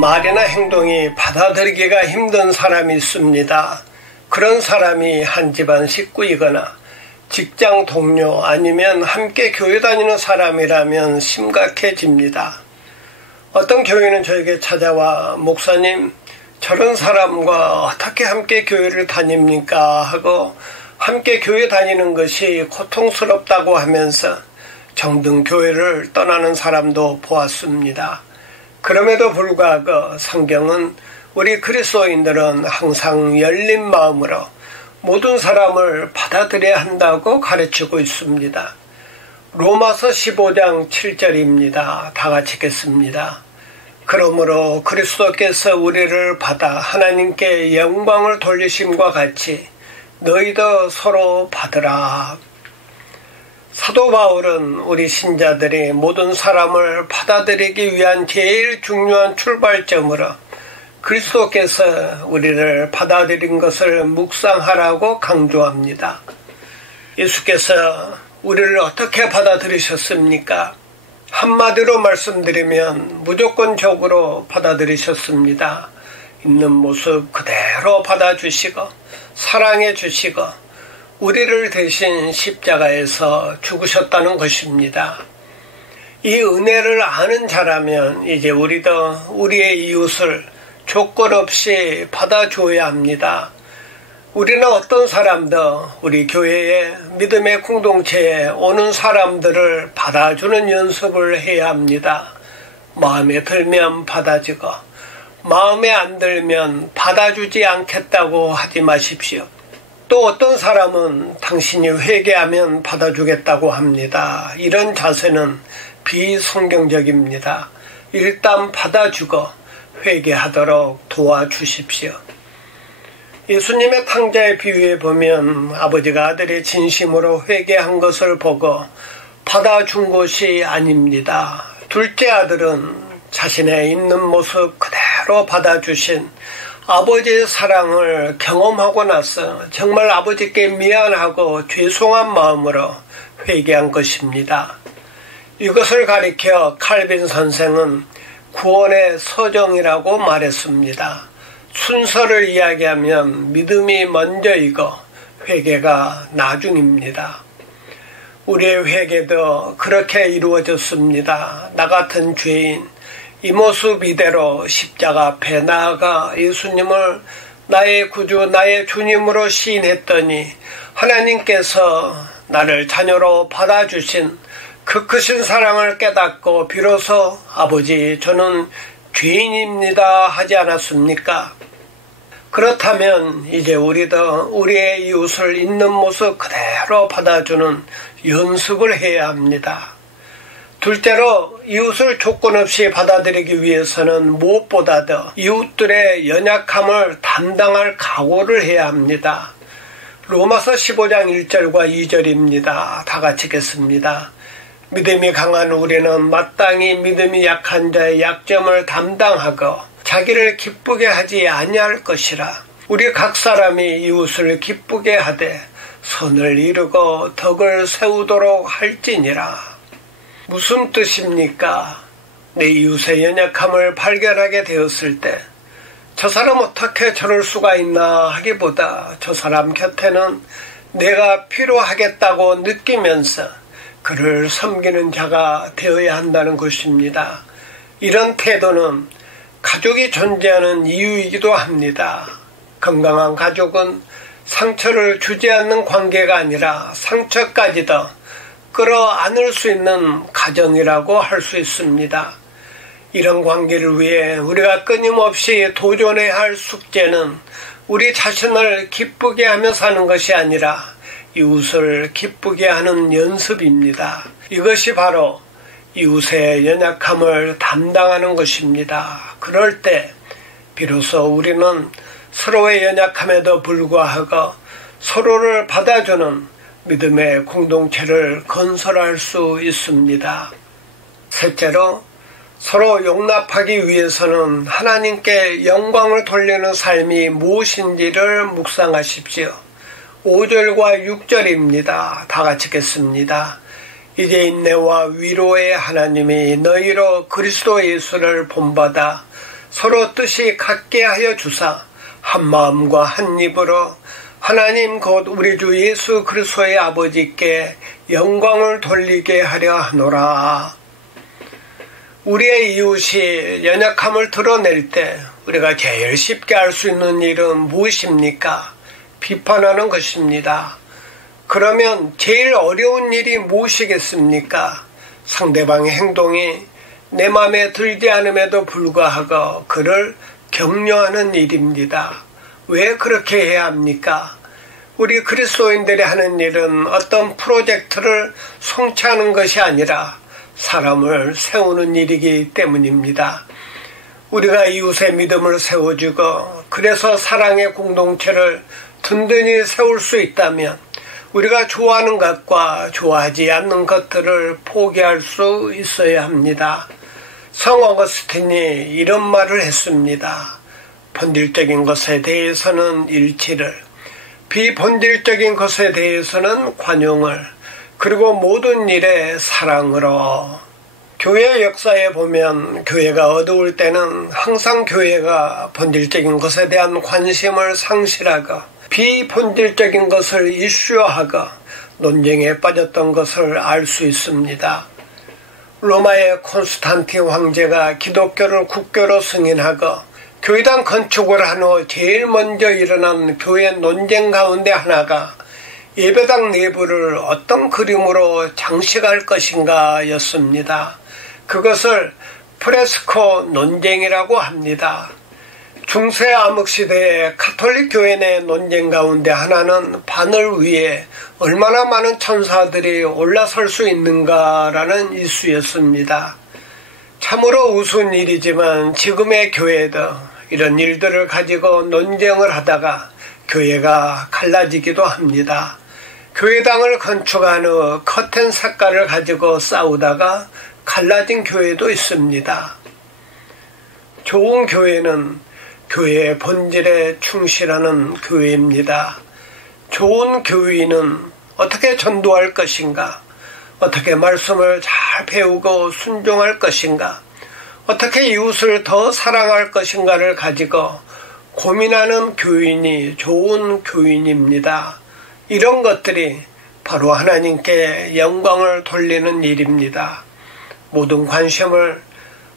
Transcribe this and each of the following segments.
말이나 행동이 받아들이기가 힘든 사람이 있습니다. 그런 사람이 한 집안 식구이거나 직장 동료 아니면 함께 교회 다니는 사람이라면 심각해집니다. 어떤 교회는 저에게 찾아와 목사님, 저런 사람과 어떻게 함께 교회를 다닙니까? 하고 함께 교회 다니는 것이 고통스럽다고 하면서 정든 교회를 떠나는 사람도 보았습니다. 그럼에도 불구하고 성경은 우리 그리스도인들은 항상 열린 마음으로 모든 사람을 받아들여야 한다고 가르치고 있습니다. 로마서 15장 7절입니다. 다 같이 읽겠습니다. 그러므로 그리스도께서 우리를 받아 하나님께 영광을 돌리심과 같이 너희도 서로 받으라. 사도 바울은 우리 신자들이 모든 사람을 받아들이기 위한 제일 중요한 출발점으로 그리스도께서 우리를 받아들인 것을 묵상하라고 강조합니다. 예수께서 우리를 어떻게 받아들이셨습니까? 한마디로 말씀드리면 무조건적으로 받아들이셨습니다. 있는 모습 그대로 받아주시고 사랑해 주시고 우리를 대신 십자가에서 죽으셨다는 것입니다. 이 은혜를 아는 자라면 이제 우리도 우리의 이웃을 조건 없이 받아줘야 합니다. 우리는 어떤 사람도 우리 교회의 믿음의 공동체에 오는 사람들을 받아주는 연습을 해야 합니다. 마음에 들면 받아주고 마음에 안 들면 받아주지 않겠다고 하지 마십시오. 또 어떤 사람은 당신이 회개하면 받아주겠다고 합니다. 이런 자세는 비성경적입니다. 일단 받아주고 회개하도록 도와주십시오. 예수님의 탕자의 비유에 보면 아버지가 아들의 진심으로 회개한 것을 보고 받아준 것이 아닙니다. 둘째 아들은 자신의 있는 모습 그대로 받아주신 아버지의 사랑을 경험하고 나서 정말 아버지께 미안하고 죄송한 마음으로 회개한 것입니다. 이것을 가리켜 칼빈 선생은 구원의 서정이라고 말했습니다. 순서를 이야기하면 믿음이 먼저이고 회개가 나중입니다. 우리의 회개도 그렇게 이루어졌습니다. 나 같은 죄인 이 모습 이대로 십자가 앞에 나아가 예수님을 나의 구주, 나의 주님으로 시인했더니 하나님께서 나를 자녀로 받아주신 그 크신 사랑을 깨닫고 비로소 아버지 저는 죄인입니다 하지 않았습니까? 그렇다면 이제 우리도 우리의 이웃을 있는 모습 그대로 받아주는 연습을 해야 합니다. 둘째로 이웃을 조건 없이 받아들이기 위해서는 무엇보다도 이웃들의 연약함을 담당할 각오를 해야 합니다. 로마서 15장 1절과 2절입니다. 다 같이 읽겠습니다. 믿음이 강한 우리는 마땅히 믿음이 약한 자의 약점을 담당하고 자기를 기쁘게 하지 아니할 것이라. 우리 각 사람이 이웃을 기쁘게 하되 선을 이루고 덕을 세우도록 할지니라. 무슨 뜻입니까? 내 이웃의 연약함을 발견하게 되었을 때 저 사람 어떻게 저럴 수가 있나 하기보다 저 사람 곁에는 내가 필요하겠다고 느끼면서 그를 섬기는 자가 되어야 한다는 것입니다. 이런 태도는 가족이 존재하는 이유이기도 합니다. 건강한 가족은 상처를 주지 않는 관계가 아니라 상처까지도 끌어안을 수 있는 가정이라고 할 수 있습니다. 이런 관계를 위해 우리가 끊임없이 도전해야 할 숙제는 우리 자신을 기쁘게 하며 사는 것이 아니라 이웃을 기쁘게 하는 연습입니다. 이것이 바로 이웃의 연약함을 담당하는 것입니다. 그럴 때 비로소 우리는 서로의 연약함에도 불구하고 서로를 받아주는 믿음의 공동체를 건설할 수 있습니다. 셋째로 서로 용납하기 위해서는 하나님께 영광을 돌리는 삶이 무엇인지를 묵상하십시오. 5절과 6절입니다. 다 같이 읽겠습니다. 이제 인내와 위로의 하나님이 너희로 그리스도 예수를 본받아 서로 뜻이 같게 하여 주사 한 마음과 한 입으로 하나님 곧 우리 주 예수 그리스도의 아버지께 영광을 돌리게 하려 하노라. 우리의 이웃이 연약함을 드러낼 때 우리가 제일 쉽게 할 수 있는 일은 무엇입니까? 비판하는 것입니다. 그러면 제일 어려운 일이 무엇이겠습니까? 상대방의 행동이 내 마음에 들지 않음에도 불구하고 그를 격려하는 일입니다. 왜 그렇게 해야 합니까? 우리 그리스도인들이 하는 일은 어떤 프로젝트를 성취하는 것이 아니라 사람을 세우는 일이기 때문입니다. 우리가 이웃의 믿음을 세워주고 그래서 사랑의 공동체를 든든히 세울 수 있다면 우리가 좋아하는 것과 좋아하지 않는 것들을 포기할 수 있어야 합니다. 성 어거스틴이 이런 말을 했습니다. 본질적인 것에 대해서는 일치를, 비본질적인 것에 대해서는 관용을, 그리고 모든 일에 사랑으로. 교회 역사에 보면 교회가 어두울 때는 항상 교회가 본질적인 것에 대한 관심을 상실하고 비본질적인 것을 이슈화하고 논쟁에 빠졌던 것을 알 수 있습니다. 로마의 콘스탄틴 황제가 기독교를 국교로 승인하고 교회당 건축을 한 후 제일 먼저 일어난 교회 논쟁 가운데 하나가 예배당 내부를 어떤 그림으로 장식할 것인가 였습니다. 그것을 프레스코 논쟁이라고 합니다. 중세 암흑시대의 가톨릭 교회 내 논쟁 가운데 하나는 바늘 위에 얼마나 많은 천사들이 올라설 수 있는가라는 이슈였습니다. 참으로 우스운 일이지만 지금의 교회도 이런 일들을 가지고 논쟁을 하다가 교회가 갈라지기도 합니다. 교회당을 건축한 후 커튼 색깔을 가지고 싸우다가 갈라진 교회도 있습니다. 좋은 교회는 교회의 본질에 충실하는 교회입니다. 좋은 교인은 어떻게 전도할 것인가? 어떻게 말씀을 잘 배우고 순종할 것인가? 어떻게 이웃을 더 사랑할 것인가를 가지고 고민하는 교인이 좋은 교인입니다. 이런 것들이 바로 하나님께 영광을 돌리는 일입니다. 모든 관심을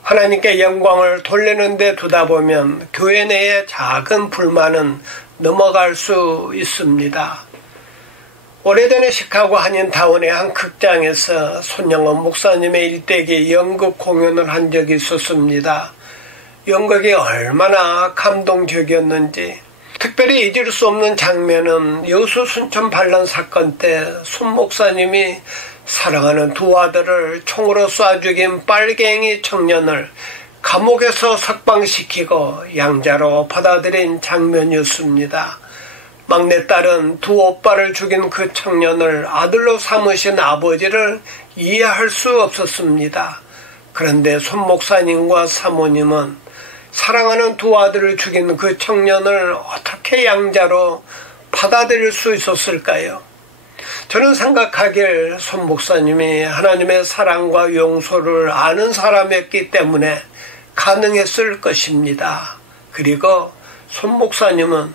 하나님께 영광을 돌리는 데 두다 보면 교회 내의 작은 불만은 넘어갈 수 있습니다. 오래전에 시카고 한인타운의 한 극장에서 손영원 목사님의 일대기 연극 공연을 한 적이 있었습니다. 연극이 얼마나 감동적이었는지, 특별히 잊을 수 없는 장면은 여수 순천 반란 사건 때 손 목사님이 사랑하는 두 아들을 총으로 쏴 죽인 빨갱이 청년을 감옥에서 석방시키고 양자로 받아들인 장면이었습니다. 막내딸은 두 오빠를 죽인 그 청년을 아들로 삼으신 아버지를 이해할 수 없었습니다. 그런데 손 목사님과 사모님은 사랑하는 두 아들을 죽인 그 청년을 어떻게 양자로 받아들일 수 있었을까요? 저는 생각하길 손 목사님이 하나님의 사랑과 용서를 아는 사람이었기 때문에 가능했을 것입니다. 그리고 손 목사님은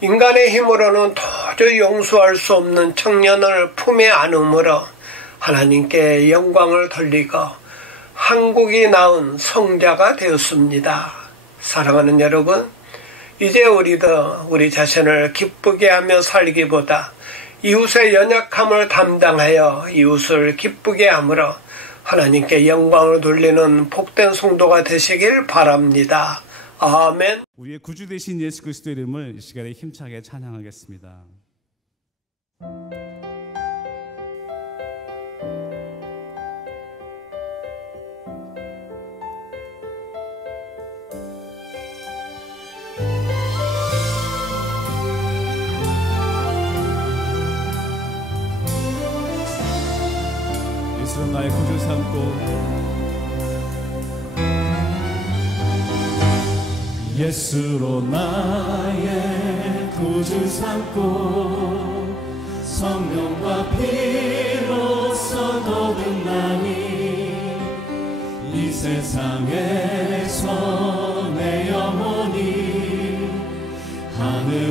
인간의 힘으로는 도저히 용서할 수 없는 청년을 품에 안음으로 하나님께 영광을 돌리고 한국이 낳은 성자가 되었습니다. 사랑하는 여러분, 이제 우리도 우리 자신을 기쁘게 하며 살기보다 이웃의 연약함을 담당하여 이웃을 기쁘게 함으로 하나님께 영광을 돌리는 복된 성도가 되시길 바랍니다. 아멘. 우리의 구주 되신 예수 그리스도 이름을 이 시간에 힘차게 찬양하겠습니다. 예수 나의 구주 삼고 예수로 나의 구주 삼고 성령과 피로써 거듭나니 이 세상에서 내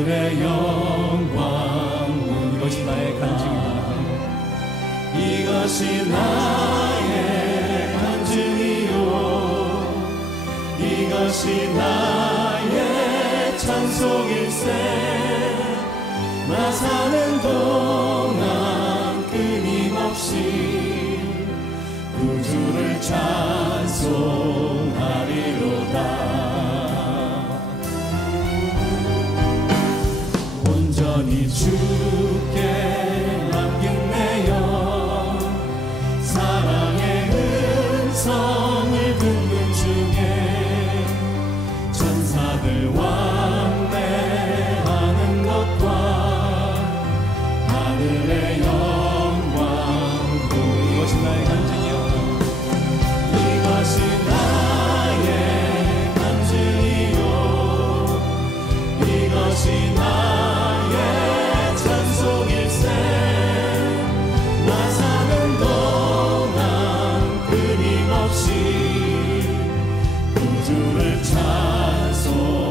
하늘의 영광 이것이 나의 간증이다. 이것이 나의 간증이요 이것이 나의 찬송일세 나 사는 동안 끊임없이 구주를 찬송하리로다. 온전히 주께 맡긴 내 영 사랑의 음성을 듣는 중에 천사들 왕래하는 것과 하늘의 영광 이것이 나의 간증이요 이것이 나의 간증이요 이것이 나의 찬송일세 나 사는 동안 끊임없이 구주를 찬송